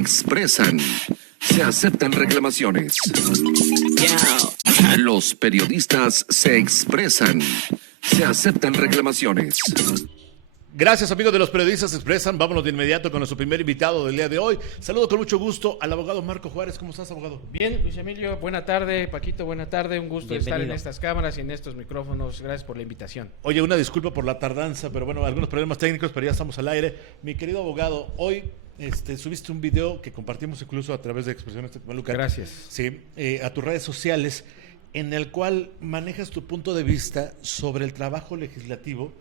expresan. Se aceptan reclamaciones. Los periodistas se expresan. Se aceptan reclamaciones. Gracias, amigos de Los Periodistas Expresan. Vámonos de inmediato con nuestro primer invitado del día de hoy. Saludo con mucho gusto al abogado Marco Juárez. ¿Cómo estás, abogado? Bien, Luis Emilio, buena tarde. Paquito, buena tarde. Un gusto Bienvenido. estar en estas cámaras y en estos micrófonos. Gracias por la invitación. Oye, una disculpa por la tardanza, pero bueno, algunos problemas técnicos, pero ya estamos al aire. Mi querido abogado, hoy subiste un video que compartimos incluso a través de Expresiones Tecmaluca. Gracias. Sí, a tus redes sociales, en el cual manejas tu punto de vista sobre el trabajo legislativo.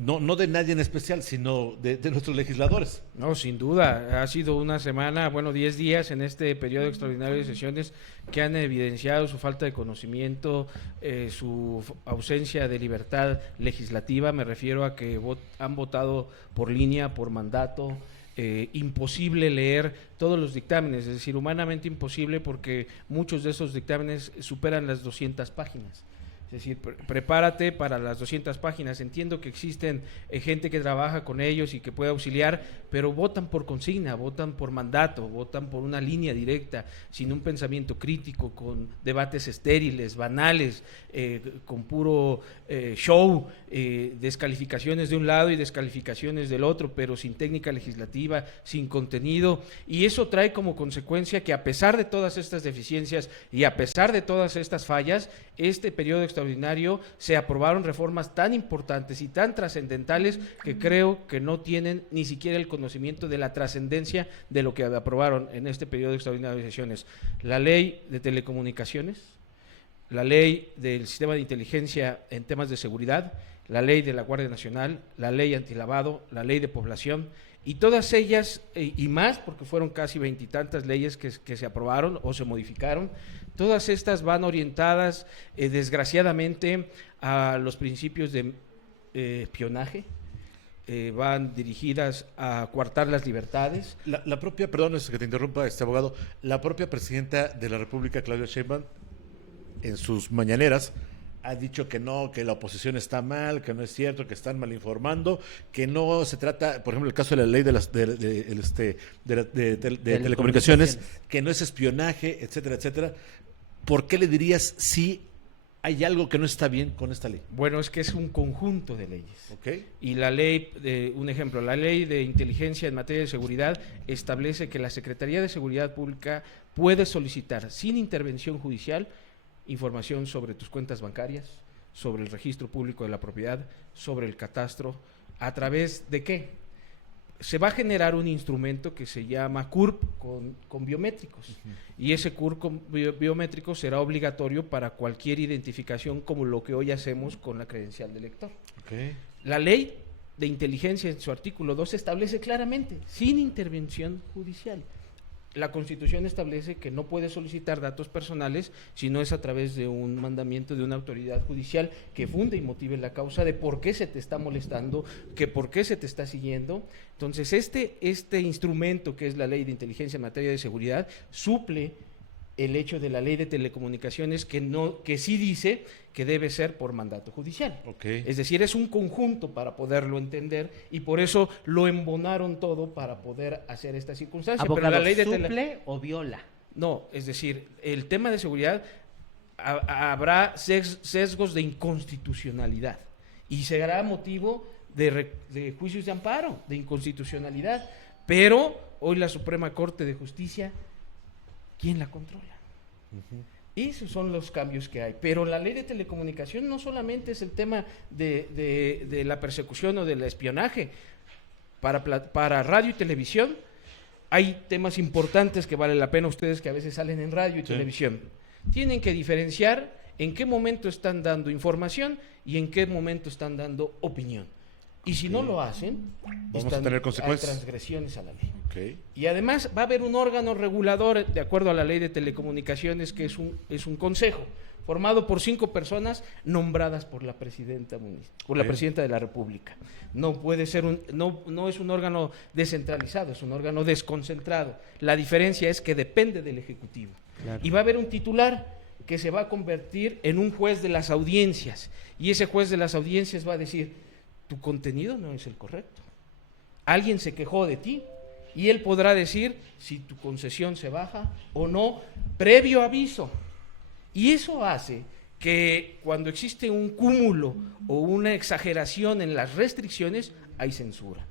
No de nadie en especial, sino de nuestros legisladores. No, sin duda. Ha sido una semana, 10 días en este periodo extraordinario de sesiones que han evidenciado su falta de conocimiento, su ausencia de libertad legislativa. Me refiero a que han votado por línea, por mandato. Imposible leer todos los dictámenes, es decir, humanamente imposible porque muchos de esos dictámenes superan las 200 páginas. Es decir, prepárate para las 200 páginas. Entiendo que existen gente que trabaja con ellos y que puede auxiliar, pero votan por consigna, votan por mandato, votan por una línea directa, sin un pensamiento crítico, con debates estériles, banales, con puro show, descalificaciones de un lado y descalificaciones del otro, pero sin técnica legislativa, sin contenido. Y eso trae como consecuencia que, a pesar de todas estas deficiencias y a pesar de todas estas fallas, este periodo extraordinario se aprobaron reformas tan importantes y tan trascendentales que creo que no tienen ni siquiera el conocimiento de la trascendencia de lo que aprobaron en este periodo extraordinario de sesiones. La ley de telecomunicaciones, la ley del sistema de inteligencia en temas de seguridad, la ley de la Guardia Nacional, la ley antilavado, la ley de población, y todas ellas y más, porque fueron casi 20 y tantas leyes que se aprobaron o se modificaron. Todas estas van orientadas, desgraciadamente, a los principios de espionaje, van dirigidas a coartar las libertades. La propia, perdón que te interrumpa, abogado, la propia presidenta de la República, Claudia Sheinbaum, en sus mañaneras, ha dicho que no, que la oposición está mal, que no es cierto, que están mal informando, que no se trata, por ejemplo, el caso de la ley de telecomunicaciones, que no es espionaje, etcétera, etcétera. ¿Por qué le dirías si hay algo que no está bien con esta ley? Bueno, es que es un conjunto de leyes. Okay. Y la ley, un ejemplo, la ley de inteligencia en materia de seguridad establece que la Secretaría de Seguridad Pública puede solicitar, sin intervención judicial, información sobre tus cuentas bancarias, sobre el registro público de la propiedad, sobre el catastro. ¿A través de qué? Se va a generar un instrumento que se llama CURP con biométricos. Y ese CURP con biométricos será obligatorio para cualquier identificación, como lo que hoy hacemos con la credencial de lector. Okay. La ley de inteligencia, en su artículo 2, establece claramente, sin intervención judicial. La Constitución establece que no puede solicitar datos personales si no es a través de un mandamiento de una autoridad judicial que funde y motive la causa de por qué se te está molestando, que por qué se te está siguiendo. Entonces, este instrumento, que es la Ley de Inteligencia en materia de seguridad, suple el hecho de la Ley de Telecomunicaciones, que sí dice que debe ser por mandato judicial. Okay. Es decir, es un conjunto para poderlo entender, y por eso lo embonaron todo para poder hacer esta circunstancia. Abogado, pero la ley de ¿suple o viola? No, es decir, el tema de seguridad habrá sesgos de inconstitucionalidad y será motivo de juicios de amparo, de inconstitucionalidad, pero hoy la Suprema Corte de Justicia, ¿quién la controla? Esos son los cambios que hay. Pero la ley de telecomunicación no solamente es el tema de la persecución o del espionaje. Para radio y televisión hay temas importantes que vale la pena, ustedes que a veces salen en radio y televisión. Tienen que diferenciar en qué momento están dando información y en qué momento están dando opinión. Y si no lo hacen, vamos a tener consecuencias. Hay transgresiones a la ley. Okay. Y además va a haber un órgano regulador, de acuerdo a la ley de telecomunicaciones, que es un consejo formado por 5 personas nombradas por la presidenta la presidenta de la República. No puede ser no es un órgano descentralizado, es un órgano desconcentrado. La diferencia es que depende del Ejecutivo. Claro. Y va a haber un titular que se va a convertir en un juez de las audiencias, y ese juez de las audiencias va a decir: tu contenido no es el correcto. Alguien se quejó de ti y él podrá decir si tu concesión se baja o no, previo aviso. Y eso hace que cuando existe un cúmulo o una exageración en las restricciones, hay censura.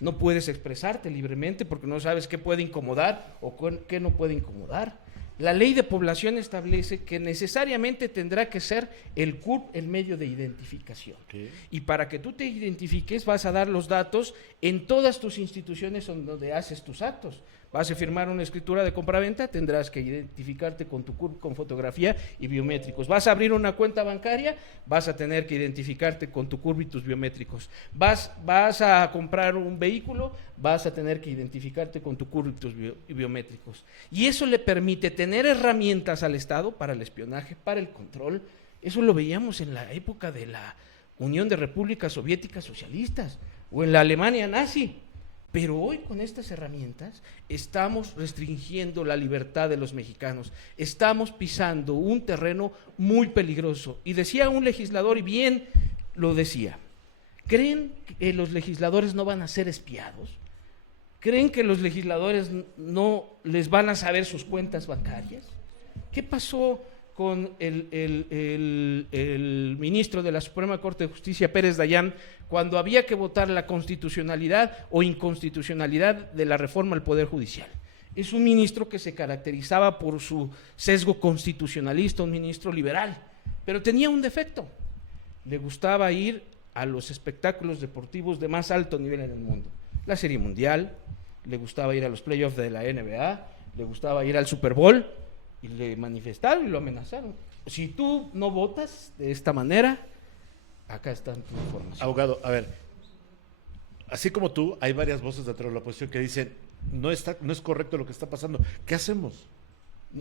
No puedes expresarte libremente porque no sabes qué puede incomodar o qué no puede incomodar. La ley de población establece que necesariamente tendrá que ser el CURP el medio de identificación. Okay. Y para que tú te identifiques vas a dar los datos en todas tus instituciones donde haces tus actos. Vas a firmar una escritura de compraventa, tendrás que identificarte con tu CURP con fotografía y biométricos. Vas a abrir una cuenta bancaria, vas a tener que identificarte con tu CURP y tus biométricos. Vas a comprar un vehículo, vas a tener que identificarte con tu CURP y tus biométricos. Y eso le permite tener herramientas al Estado para el espionaje, para el control. Eso lo veíamos en la época de la Unión de Repúblicas Soviéticas Socialistas o en la Alemania nazi. Pero hoy con estas herramientas estamos restringiendo la libertad de los mexicanos, estamos pisando un terreno muy peligroso. Y decía un legislador, y bien lo decía, ¿creen que los legisladores no van a ser espiados? ¿Creen que los legisladores no les van a saber sus cuentas bancarias? ¿Qué pasó con el ministro de la Suprema Corte de Justicia, Pérez Dayán, cuando había que votar la constitucionalidad o inconstitucionalidad de la reforma al Poder Judicial? Es un ministro que se caracterizaba por su sesgo constitucionalista, un ministro liberal, pero tenía un defecto: le gustaba ir a los espectáculos deportivos de más alto nivel en el mundo, la Serie Mundial, le gustaba ir a los playoffs de la NBA, le gustaba ir al Super Bowl, y le manifestaron y lo amenazaron. Si tú no votas de esta manera, acá está tu información. Abogado, a ver, así como tú, hay varias voces dentro de la oposición que dicen, no es correcto lo que está pasando. ¿Qué hacemos?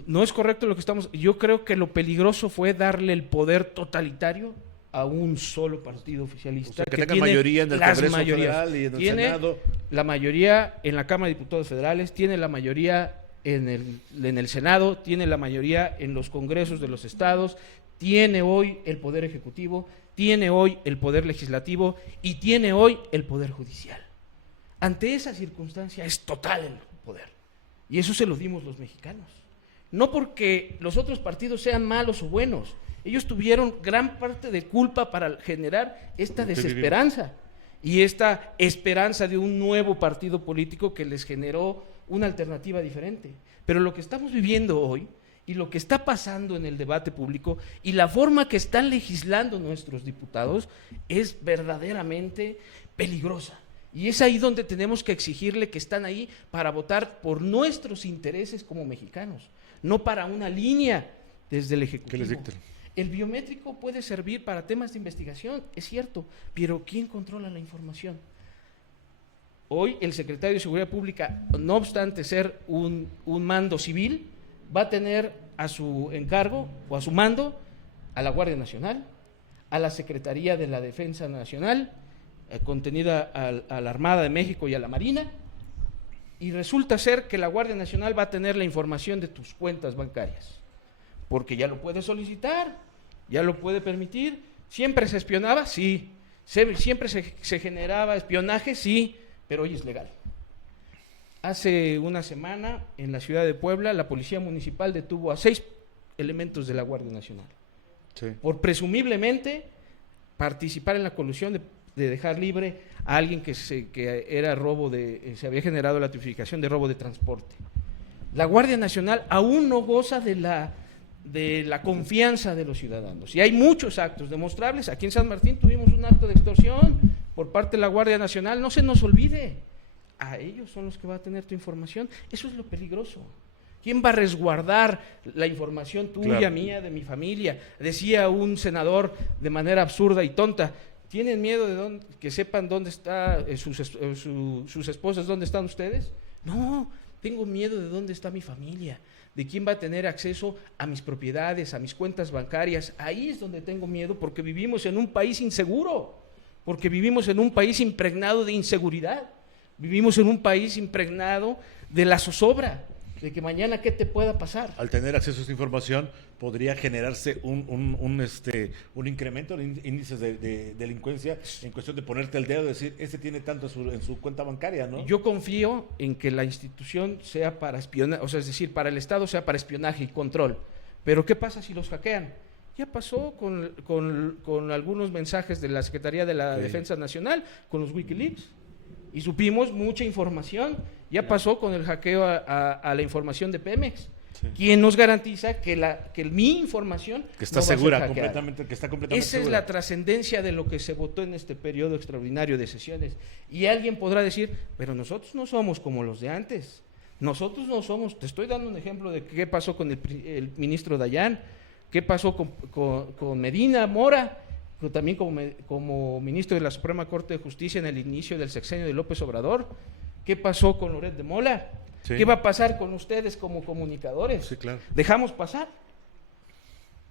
No es correcto lo que estamos... Yo creo que lo peligroso fue darle el poder totalitario a un solo partido oficialista. O sea, que tenga mayoría en el Congreso Federal y en el Senado. La mayoría en la Cámara de Diputados Federales, tiene la mayoría en el Senado, tiene la mayoría en los congresos de los estados, tiene hoy el Poder Ejecutivo, tiene hoy el Poder Legislativo y tiene hoy el Poder Judicial. Ante esa circunstancia es total el poder. Y eso se lo dimos los mexicanos. No porque los otros partidos sean malos o buenos, ellos tuvieron gran parte de culpa para generar esta desesperanza y esta esperanza de un nuevo partido político que les generó una alternativa diferente. Pero lo que estamos viviendo hoy y lo que está pasando en el debate público y la forma que están legislando nuestros diputados es verdaderamente peligrosa. Y es ahí donde tenemos que exigirle que están ahí para votar por nuestros intereses como mexicanos, no para una línea desde el Ejecutivo. ¿Qué les dictan? El biométrico puede servir para temas de investigación, es cierto, pero ¿quién controla la información? Hoy el secretario de Seguridad Pública, no obstante ser un mando civil, va a tener a su encargo o a su mando a la Guardia Nacional, a la Secretaría de la Defensa Nacional, contenida a la Armada de México y a la Marina, y resulta ser que la Guardia Nacional va a tener la información de tus cuentas bancarias, porque ya lo puede solicitar, ya lo puede permitir. ¿Siempre se espionaba? Sí. ¿Siempre se generaba espionaje? Sí. Pero hoy es legal. Hace una semana, en la ciudad de Puebla, la Policía Municipal detuvo a 6 elementos de la Guardia Nacional. Sí. Por presumiblemente participar en la colusión de dejar libre a alguien que era robo se había generado la tipificación de robo de transporte. La Guardia Nacional aún no goza de la confianza de los ciudadanos. Y hay muchos actos demostrables. Aquí en San Martín tuvimos un acto de extorsión por parte de la Guardia Nacional. No se nos olvide, a ellos son los que va a tener tu información. Eso es lo peligroso. ¿Quién va a resguardar la información tuya, claro, mía, de mi familia? Decía un senador de manera absurda y tonta, ¿tienen miedo de que sepan dónde están sus esposas, dónde están ustedes? No, tengo miedo de dónde está mi familia, de quién va a tener acceso a mis propiedades, a mis cuentas bancarias. Ahí es donde tengo miedo, porque vivimos en un país inseguro, porque vivimos en un país impregnado de inseguridad, vivimos en un país impregnado de la zozobra. de que mañana qué te pueda pasar. Al tener acceso a esta información, podría generarse un incremento en índices de delincuencia en cuestión de ponerte el dedo y decir, tiene tanto en su cuenta bancaria, ¿no? Yo confío en que la institución sea para espionaje, o sea, es decir, para el Estado sea para espionaje y control. Pero ¿qué pasa si los hackean? Ya pasó con algunos mensajes de la Secretaría de la Defensa Nacional, con los Wikileaks, y supimos mucha información. Ya pasó con el hackeo a la información de Pemex. Sí. ¿Quién nos garantiza que mi información que está segura, completamente, que está completamente segura? Esa es la trascendencia de lo que se votó en este periodo extraordinario de sesiones. Y alguien podrá decir, pero nosotros no somos como los de antes. Nosotros no somos, te estoy dando un ejemplo de qué pasó con el ministro Dayan, qué pasó con Medina Mora, también como ministro de la Suprema Corte de Justicia en el inicio del sexenio de López Obrador. ¿Qué pasó con Loret de Mola? Sí. ¿Qué va a pasar con ustedes como comunicadores? Sí, claro. ¿Dejamos pasar?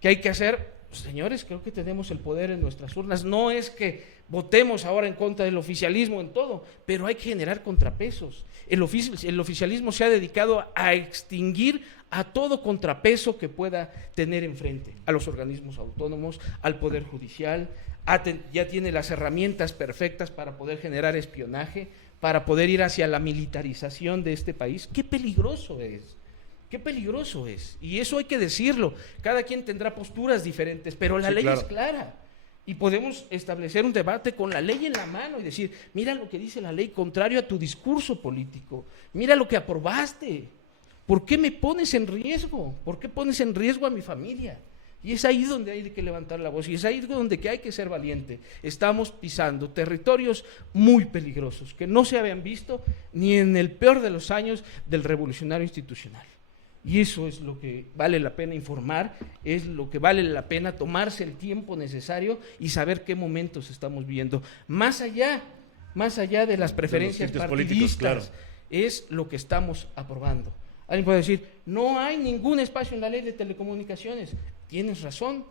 ¿Qué hay que hacer? Pues, señores, creo que tenemos el poder en nuestras urnas. No es que votemos ahora en contra del oficialismo en todo, pero hay que generar contrapesos. El oficialismo se ha dedicado a extinguir a todo contrapeso que pueda tener enfrente, a los organismos autónomos, al Poder Judicial, ya tiene las herramientas perfectas para poder generar espionaje, para poder ir hacia la militarización de este país. ¡Qué peligroso es! ¡Qué peligroso es! Y eso hay que decirlo. Cada quien tendrá posturas diferentes, pero la ley es clara. Y podemos establecer un debate con la ley en la mano y decir, mira lo que dice la ley contrario a tu discurso político. Mira lo que aprobaste. ¿Por qué me pones en riesgo? ¿Por qué pones en riesgo a mi familia? Y es ahí donde hay que levantar la voz y es ahí donde hay que ser valiente. Estamos pisando territorios muy peligrosos que no se habían visto ni en el peor de los años del revolucionario institucional. Y eso es lo que vale la pena informar, es lo que vale la pena tomarse el tiempo necesario y saber qué momentos estamos viviendo. Más allá de las preferencias partidistas, claro, es lo que estamos aprobando. Alguien puede decir, no hay ningún espacio en la ley de telecomunicaciones. Tienes razón,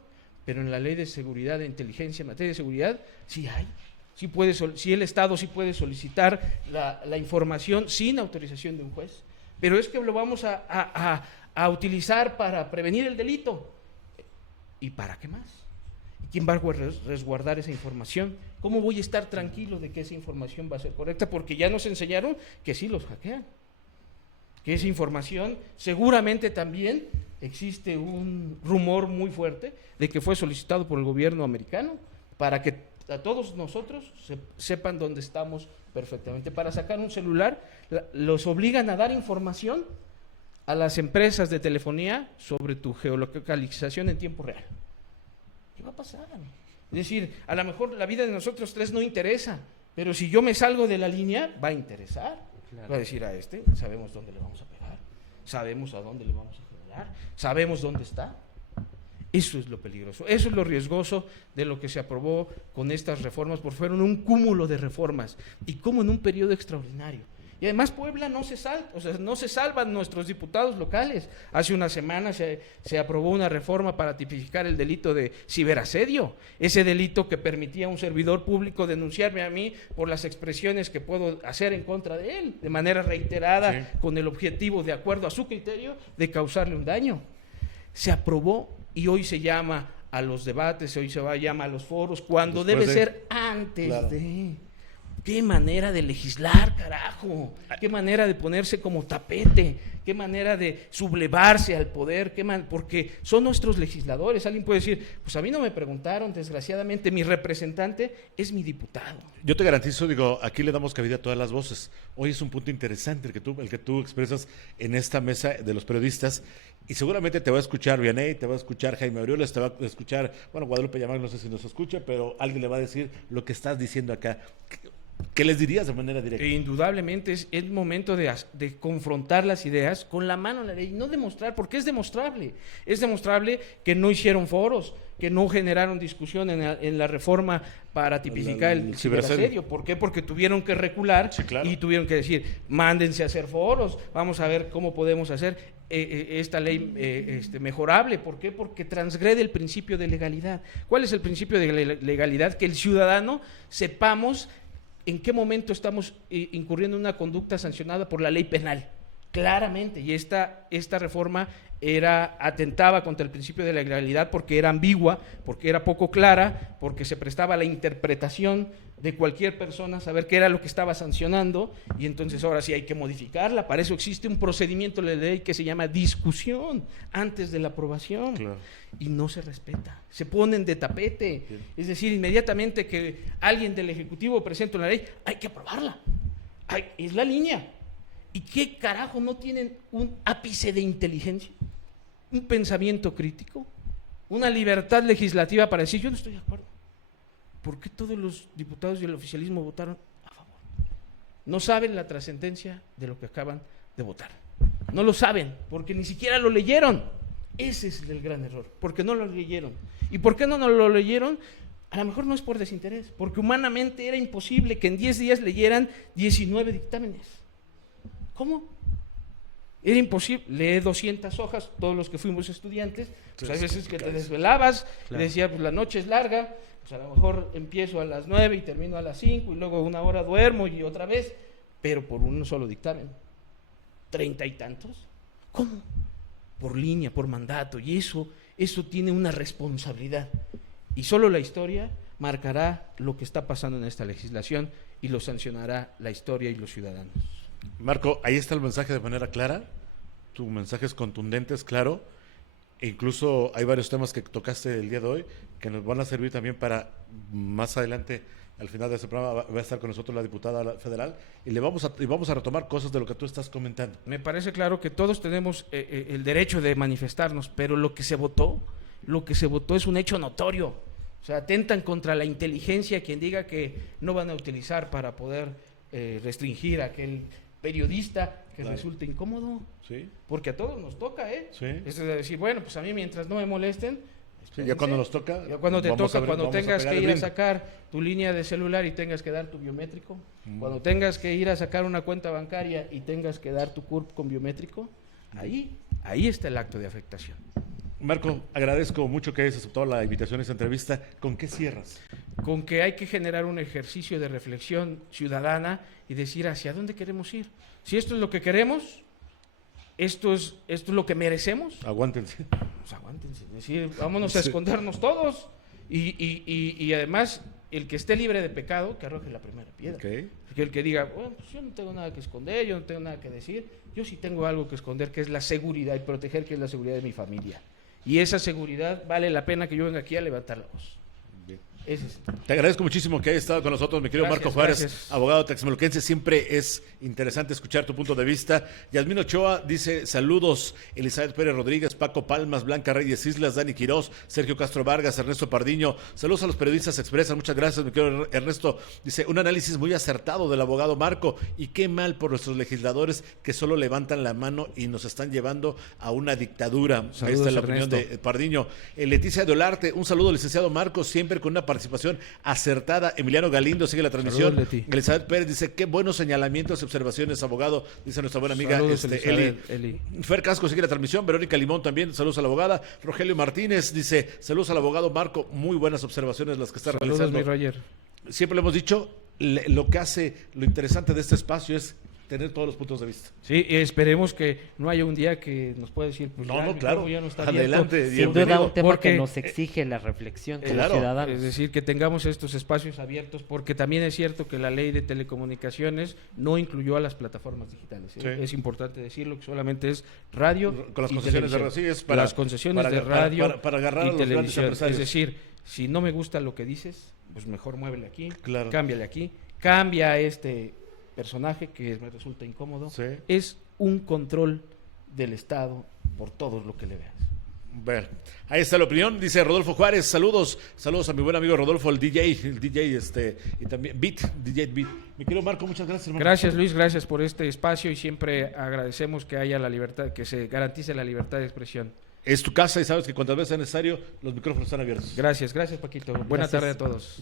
pero en la ley de seguridad, de inteligencia, en materia de seguridad, sí hay. Sí el Estado sí puede solicitar la información sin autorización de un juez. Pero es que lo vamos a utilizar para prevenir el delito. ¿Y para qué más? ¿Y quién va a resguardar esa información? ¿Cómo voy a estar tranquilo de que esa información va a ser correcta? Porque ya nos enseñaron que sí los hackean. Que esa información seguramente también existe un rumor muy fuerte de que fue solicitado por el gobierno americano para que a todos nosotros sepan dónde estamos perfectamente. Para sacar un celular, los obligan a dar información a las empresas de telefonía sobre tu geolocalización en tiempo real. ¿Qué va a pasar? Es decir, a lo mejor la vida de nosotros tres no interesa, pero si yo me salgo de la línea, va a interesar. Claro. Va a decir sabemos dónde le vamos a pegar, sabemos a dónde le vamos a generar, sabemos dónde está. Eso es lo peligroso, eso es lo riesgoso de lo que se aprobó con estas reformas, porque fueron un cúmulo de reformas y como en un periodo extraordinario. Y además Puebla no se salvan nuestros diputados locales. Hace una semana se aprobó una reforma para tipificar el delito de ciberasedio, ese delito que permitía a un servidor público denunciarme a mí por las expresiones que puedo hacer en contra de él, de manera reiterada, sí, con el objetivo, de acuerdo a su criterio, de causarle un daño. Se aprobó y hoy se llama a los debates, hoy se llama a los foros, cuando debe ser antes, claro, de... ¡Qué manera de legislar, carajo! ¡Qué manera de ponerse como tapete! ¡Qué manera de sublevarse al poder! Porque son nuestros legisladores. Alguien puede decir, pues a mí no me preguntaron, desgraciadamente, mi representante es mi diputado. Yo te garantizo, aquí le damos cabida a todas las voces. Hoy es un punto interesante el que tú expresas en esta mesa de los periodistas, y seguramente te va a escuchar Vianey, te va a escuchar Jaime Aureoles, te va a escuchar, Guadalupe Yamal, no sé si nos escucha, pero alguien le va a decir lo que estás diciendo acá. ¿Qué les dirías de manera directa? Indudablemente es el momento de confrontar las ideas con la mano en la ley, no demostrar, porque es demostrable. Es demostrable que no hicieron foros, que no generaron discusión en la reforma para tipificar el ciberasedio. ¿Por qué? Porque tuvieron que recular, sí, claro, y tuvieron que decir, mándense a hacer foros, vamos a ver cómo podemos hacer esta ley mejorable. ¿Por qué? Porque transgrede el principio de legalidad. ¿Cuál es el principio de legalidad? Que el ciudadano sepamos en qué momento estamos incurriendo en una conducta sancionada por la ley penal. claramente, y esta reforma atentaba contra el principio de la legalidad porque era ambigua, porque era poco clara, porque se prestaba a la interpretación de cualquier persona, saber qué era lo que estaba sancionando, y entonces ahora sí hay que modificarla. Para eso existe un procedimiento de ley que se llama discusión antes de la aprobación, Claro. y no se respeta, se ponen de tapete. Bien. Es decir, inmediatamente que alguien del Ejecutivo presenta una ley, hay que aprobarla, es la línea. ¿Y qué carajo no tienen un ápice de inteligencia, un pensamiento crítico, una libertad legislativa para decir yo no estoy de acuerdo? ¿Por qué todos los diputados y el oficialismo votaron a favor? No saben la trascendencia de lo que acaban de votar. No lo saben, porque ni siquiera lo leyeron. Ese es el gran error, porque no lo leyeron. ¿Y por qué no lo leyeron? A lo mejor no es por desinterés, porque humanamente era imposible que en 10 días leyeran 19 dictámenes. ¿Cómo? Era imposible. Lee 200 hojas, todos los que fuimos estudiantes, pues hay veces que te desvelabas, claro. Y decía, pues la noche es larga, pues a lo mejor empiezo a las 9 y termino a las 5 y luego una hora duermo y otra vez, pero por un solo dictamen. 30 y tantos. ¿Cómo? Por línea, por mandato, y eso tiene una responsabilidad. Y solo la historia marcará lo que está pasando en esta legislación y lo sancionará la historia y los ciudadanos. Marco, ahí está el mensaje de manera clara, tu mensaje es contundente, es claro, e incluso hay varios temas que tocaste el día de hoy que nos van a servir también para más adelante, al final de este programa va a estar con nosotros la diputada federal y vamos a retomar cosas de lo que tú estás comentando. Me parece claro que todos tenemos el derecho de manifestarnos, pero lo que se votó es un hecho notorio. O sea, atentan contra la inteligencia quien diga que no van a utilizar para poder restringir a aquel periodista que claro. Resulte incómodo, sí. Porque a todos nos toca, sí. Es decir, bueno, pues a mí mientras no me molesten, sí, ya cuando nos toca, ya cuando te toca, cuando tengas que ir a sacar tu línea de celular y tengas que dar tu biométrico, cuando tengas que ir a sacar una cuenta bancaria y tengas que dar tu CURP con biométrico, ahí está el acto de afectación. Marco, agradezco mucho que hayas aceptado la invitación a esta entrevista. ¿Con qué cierras? Con que hay que generar un ejercicio de reflexión ciudadana y decir hacia dónde queremos ir. Si esto es lo que queremos, esto es lo que merecemos. Aguántense. Pues aguántense. Es decir, vámonos a escondernos todos. Y además, el que esté libre de pecado, que arroje la primera piedra. Okay. Porque el que diga, bueno, pues yo no tengo nada que esconder, yo no tengo nada que decir, yo sí tengo algo que esconder, que es la seguridad y proteger, que es la seguridad de mi familia. Y esa seguridad vale la pena que yo venga aquí a levantar la voz. Te agradezco muchísimo que hayas estado con nosotros, mi querido Marco Juárez, gracias. Abogado texmeluquense. Siempre es interesante escuchar tu punto de vista. Yasmín Ochoa dice, saludos, Elizabeth Pérez Rodríguez, Paco Palmas, Blanca Reyes Islas, Dani Quirós, Sergio Castro Vargas, Ernesto Pardiño. Saludos a los periodistas Expresan, muchas gracias, mi querido Ernesto. Dice, un análisis muy acertado del abogado Marco, y qué mal por nuestros legisladores que solo levantan la mano y nos están llevando a una dictadura. Saludos, ahí está la Ernesto. opinión de Pardiño. Leticia Dolarte, un saludo, licenciado Marco, siempre con una participación acertada. Emiliano Galindo sigue la transmisión. Saludos, Elizabeth Pérez dice, qué buenos señalamientos y observaciones, abogado, dice nuestra buena amiga Saludos, Eli. Fer Casco sigue la transmisión. Verónica Limón también, saludos a la abogada. Rogelio Martínez dice, saludos al abogado Marco, muy buenas observaciones las que está realizando. Mi Roger. Siempre lo hemos dicho, lo que hace, lo interesante de este espacio es tener todos los puntos de vista. Sí, y esperemos que no haya un día que nos pueda decir, pues no, claro, ya no está adelante, sin duda un tema que nos exige la reflexión como claro, ciudadanos. Es decir, que tengamos estos espacios abiertos, porque también es cierto que la ley de telecomunicaciones no incluyó a las plataformas digitales. Sí. Es importante decirlo, que solamente es radio con las y concesiones televisión. de radio, sí, es para las concesiones de radio para agarrar y a los grandes televisión. empresarios. Es decir, si no me gusta lo que dices, pues mejor muévele aquí, claro. cámbiale aquí, cambia este personaje que me resulta incómodo. Sí. Es un control del Estado por todo lo que le veas. Bueno, ahí está la opinión, dice Rodolfo Juárez, saludos a mi buen amigo Rodolfo, el DJ y también DJ Beat. Mi querido Marco, muchas gracias, hermano. Gracias, Luis, gracias por este espacio y siempre agradecemos que haya la libertad, que se garantice la libertad de expresión. Es tu casa y sabes que cuantas veces sea necesario, los micrófonos están abiertos. Gracias, Paquito. Buena tarde a todos.